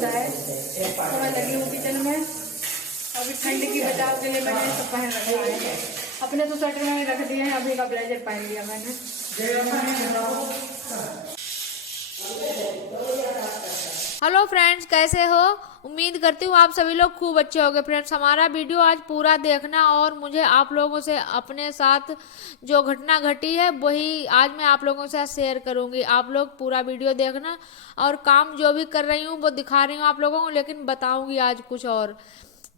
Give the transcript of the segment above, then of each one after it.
रहा है। तो मैं लगी हूँ किचन में। अभी ठंड की बचाव के लिए मैंने सब पहन रखा है। अपने तो स्वेटर में रख दिए हैं, अभी का ब्लेजर पहन लिया मैंने। हेलो फ्रेंड्स, कैसे हो? उम्मीद करती हूँ आप सभी लोग खूब अच्छे होंगे। फ्रेंड्स, हमारा वीडियो आज पूरा देखना और मुझे आप लोगों से अपने साथ जो घटना घटी है वही आज मैं आप लोगों से शेयर करूँगी। आप लोग पूरा वीडियो देखना और काम जो भी कर रही हूँ वो दिखा रही हूँ आप लोगों को, लेकिन बताऊँगी आज कुछ और।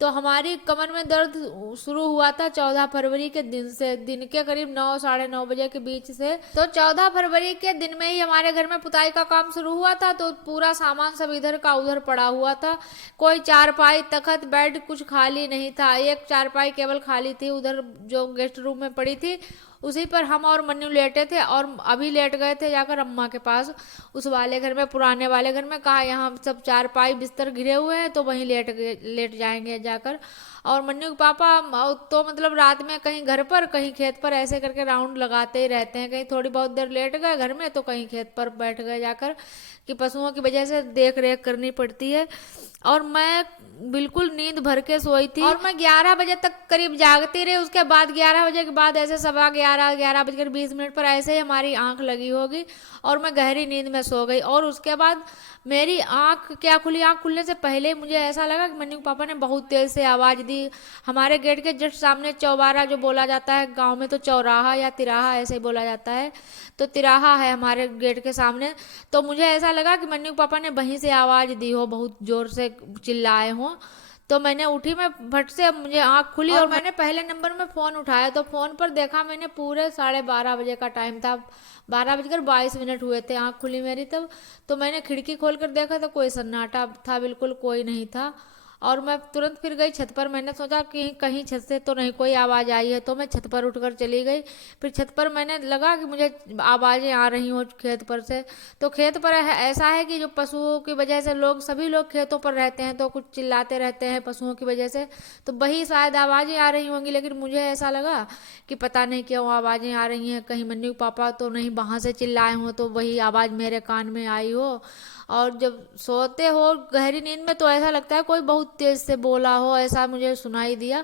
तो हमारी कमर में दर्द शुरू हुआ था 14 फरवरी के दिन से, दिन के करीब 9 साढ़े 9 बजे के बीच से। तो 14 फरवरी के दिन में ही हमारे घर में पुताई का काम शुरू हुआ था। तो पूरा सामान सब इधर का उधर पड़ा हुआ था। कोई चारपाई, तखत, बेड कुछ खाली नहीं था। एक चारपाई केवल खाली थी, उधर जो गेस्ट रूम में पड़ी थी उसी पर हम और मन्नू लेटे थे। और अभी लेट गए थे जाकर अम्मा के पास, उस वाले घर में, पुराने वाले घर में। कहा यहाँ सब चारपाई बिस्तर घिरे हुए हैं तो वहीं लेट जाएंगे जाकर। और मन्नू के पापा तो मतलब रात में कहीं घर पर कहीं खेत पर ऐसे करके राउंड लगाते ही रहते हैं। कहीं थोड़ी बहुत देर लेट गए घर में तो कहीं खेत पर बैठ गए जाकर, कि पशुओं की वजह से देख रेख करनी पड़ती है। और मैं बिल्कुल नींद भर के सोई थी और मैं 11 बजे तक करीब जागती रही। उसके बाद 11 बजे के बाद ऐसे 11:15, 11:20 पर ऐसे ही हमारी आंख लगी होगी और मैं गहरी नींद में सो गई। और उसके बाद मेरी आंख क्या खुली, आंख खुलने से पहले मुझे ऐसा लगा कि मन्नू के पापा ने बहुत तेज से आवाज़ दी। हमारे गेट के जस्ट सामने चौबारा जो बोला जाता है गांव में, तो चौराहा या तिराहा ऐसे ही बोला जाता है, तो तिराहा है हमारे गेट के सामने। तो मुझे ऐसा लगा कि मन्नू के पापा ने वहीं से आवाज़ दी हो, बहुत ज़ोर से चिल्लाए हों। तो मैंने उठी, मैं फट से, मुझे आंख खुली और मैंने पहले नंबर में फ़ोन उठाया। तो फ़ोन पर देखा मैंने पूरे 12:30 बजे का टाइम था, 12:22 हुए थे आंख खुली मेरी तब। तो मैंने खिड़की खोल कर देखा तो कोई सन्नाटा था, बिल्कुल कोई नहीं था। और मैं तुरंत फिर गई छत पर। मैंने सोचा कि कहीं छत से तो नहीं कोई आवाज़ आई है, तो मैं छत पर उठकर चली गई। फिर छत पर मैंने लगा कि मुझे आवाज़ें आ रही हों खेत पर से। तो खेत पर ऐसा है कि जो पशुओं की वजह से लोग, सभी लोग खेतों पर रहते हैं तो कुछ चिल्लाते रहते हैं पशुओं की वजह से, तो वही शायद आवाज़ें आ रही होंगी। लेकिन मुझे ऐसा लगा कि पता नहीं क्यों आवाज़ें आ रही हैं, कहीं मन्नू पापा तो नहीं वहाँ से चिल्लाए हों तो वही आवाज़ मेरे कान में आई हो। और जब सोते हो गहरी नींद में तो ऐसा लगता है कोई बहुत तेज से बोला हो, ऐसा मुझे सुनाई दिया।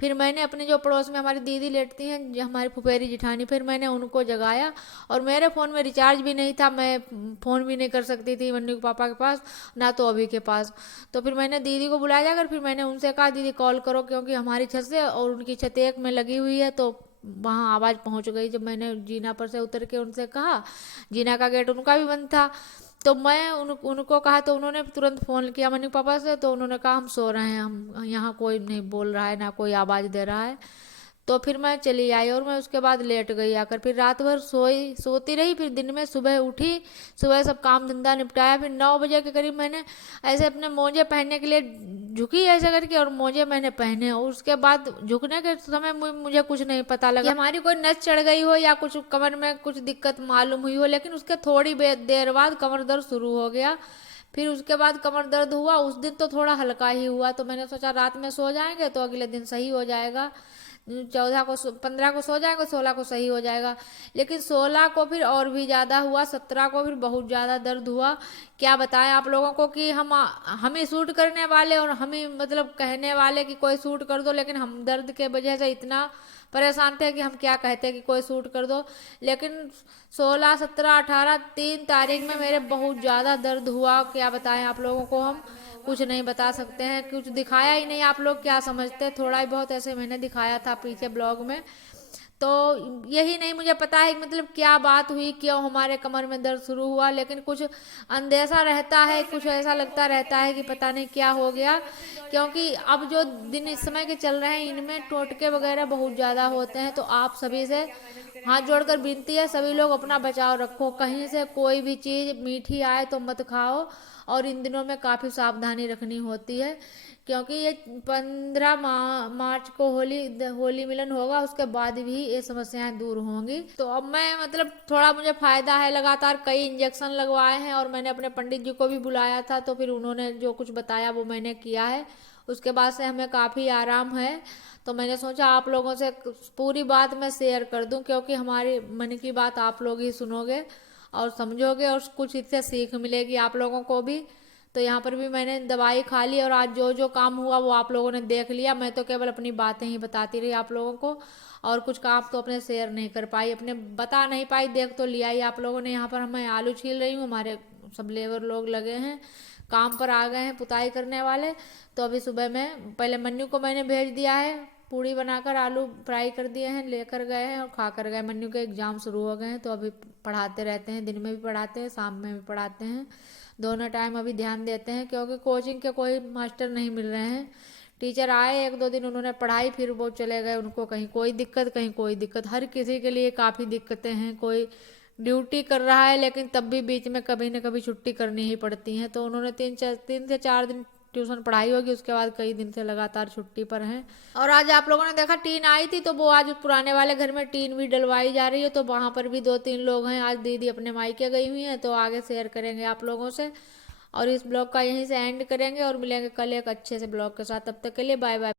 फिर मैंने अपने जो पड़ोस में हमारी दीदी लेटती हैं, जो हमारी फुफेरी जिठानी, फिर मैंने उनको जगाया। और मेरे फ़ोन में रिचार्ज भी नहीं था, मैं फ़ोन भी नहीं कर सकती थी मन्नू के पापा के पास, ना तो अभी के पास। तो फिर मैंने दीदी को बुलाया जाकर, फिर मैंने उनसे कहा दीदी कॉल करो, क्योंकि हमारी छत से और उनकी छत एक में लगी हुई है, तो वहाँ आवाज़ पहुँच गई। जब मैंने जीना पर से उतर के उनसे कहा, जीना का गेट उनका भी बंद था, तो मैं उनको कहा तो उन्होंने तुरंत फ़ोन किया मन्नू पापा से। तो उन्होंने कहा हम सो रहे हैं, हम यहाँ कोई नहीं बोल रहा है, ना कोई आवाज़ दे रहा है। तो फिर मैं चली आई और मैं उसके बाद लेट गई आकर। फिर रात भर सोती रही। फिर दिन में सुबह उठी, सुबह सब काम धंधा निपटाया। फिर 9 बजे के करीब मैंने ऐसे अपने मोजे पहनने के लिए झुकी ऐसे करके, और मोजे मैंने पहने। और उसके बाद झुकने के समय मुझे कुछ नहीं पता लगा हमारी कोई नस चढ़ गई हो या कुछ कमर में कुछ दिक्कत मालूम हुई हो। लेकिन उसके थोड़ी देर बाद कमर दर्द शुरू हो गया। फिर उसके बाद कमर दर्द हुआ। उस दिन तो थोड़ा हल्का ही हुआ, तो मैंने सोचा रात में सो जाएंगे तो अगले दिन सही हो जाएगा। 15 को सो जाएंगे, 16 को सही हो जाएगा। लेकिन 16 को फिर और भी ज़्यादा हुआ, 17 को फिर बहुत ज़्यादा दर्द हुआ। क्या बताएं आप लोगों को कि हम ही सूट करने वाले और हम ही मतलब कहने वाले कि कोई सूट कर दो, लेकिन हम दर्द के वजह से इतना परेशान थे कि हम क्या कहते कि कोई सूट कर दो। लेकिन 16, 17, 18 3 तारीख में मेरे बहुत ज़्यादा दर्द हुआ। क्या बताएं आप लोगों को, हम कुछ नहीं बता सकते हैं, कुछ दिखाया ही नहीं। आप लोग क्या समझते, थोड़ा ही बहुत ऐसे मैंने दिखाया था पीछे ब्लॉग में। तो यही नहीं मुझे पता है मतलब क्या बात हुई, क्यों हमारे कमर में दर्द शुरू हुआ। लेकिन कुछ अंदेशा रहता है, कुछ ऐसा लगता रहता है कि पता नहीं क्या हो गया। क्योंकि अब जो दिन इस समय के चल रहे हैं इनमें टोटके वगैरह बहुत ज़्यादा होते हैं। तो आप सभी से हाथ जोड़कर विनती है, सभी लोग अपना बचाव रखो। कहीं से कोई भी चीज़ मीठी आए तो मत खाओ। और इन दिनों में काफ़ी सावधानी रखनी होती है, क्योंकि ये 15 मार्च को होली मिलन होगा, उसके बाद भी ये समस्याएं दूर होंगी। तो अब मैं मतलब थोड़ा मुझे फ़ायदा है, लगातार कई इंजेक्शन लगवाए हैं और मैंने अपने पंडित जी को भी बुलाया था। तो फिर उन्होंने जो कुछ बताया वो मैंने किया है, उसके बाद से हमें काफ़ी आराम है। तो मैंने सोचा आप लोगों से पूरी बात मैं शेयर कर दूं, क्योंकि हमारी मन की बात आप लोग ही सुनोगे और समझोगे और कुछ इससे सीख मिलेगी आप लोगों को भी। तो यहाँ पर भी मैंने दवाई खा ली और आज जो जो काम हुआ वो आप लोगों ने देख लिया। मैं तो केवल अपनी बातें ही बताती रही आप लोगों को, और कुछ काम तो अपने शेयर नहीं कर पाई, अपने बता नहीं पाई। देख तो लिया ही आप लोगों ने। यहाँ पर मैं आलू छील रही हूँ, हमारे सब लेबर लोग लगे हैं, काम पर आ गए हैं पुताई करने वाले। तो अभी सुबह में पहले मन्नू को मैंने भेज दिया है, पूड़ी बनाकर आलू फ्राई कर दिए हैं, लेकर गए हैं और खा कर गए। मन्नू के एग्जाम शुरू हो गए हैं, तो अभी पढ़ाते रहते हैं, दिन में भी पढ़ाते हैं, शाम में भी पढ़ाते हैं, दोनों टाइम अभी ध्यान देते हैं, क्योंकि कोचिंग के कोई मास्टर नहीं मिल रहे हैं। टीचर आए 1-2 दिन, उन्होंने पढ़ाई, फिर वो चले गए। उनको कहीं कोई दिक्कत, कहीं कोई दिक्कत, हर किसी के लिए काफ़ी दिक्कतें हैं। कोई ड्यूटी कर रहा है, लेकिन तब भी बीच में कभी न कभी छुट्टी करनी ही पड़ती है। तो उन्होंने 3 से 4 दिन ट्यूशन पढ़ाई होगी, उसके बाद कई दिन से लगातार छुट्टी पर हैं। और आज आप लोगों ने देखा टीन आई थी, तो वो आज पुराने वाले घर में टीन भी डलवाई जा रही है। तो वहाँ पर भी 2-3 लोग हैं। आज दीदी अपने मायके गई हुई हैं, तो आगे शेयर करेंगे आप लोगों से। और इस ब्लॉग का यहीं से एंड करेंगे और मिलेंगे कल एक अच्छे से ब्लॉग के साथ। तब तक के लिए बाय बाय।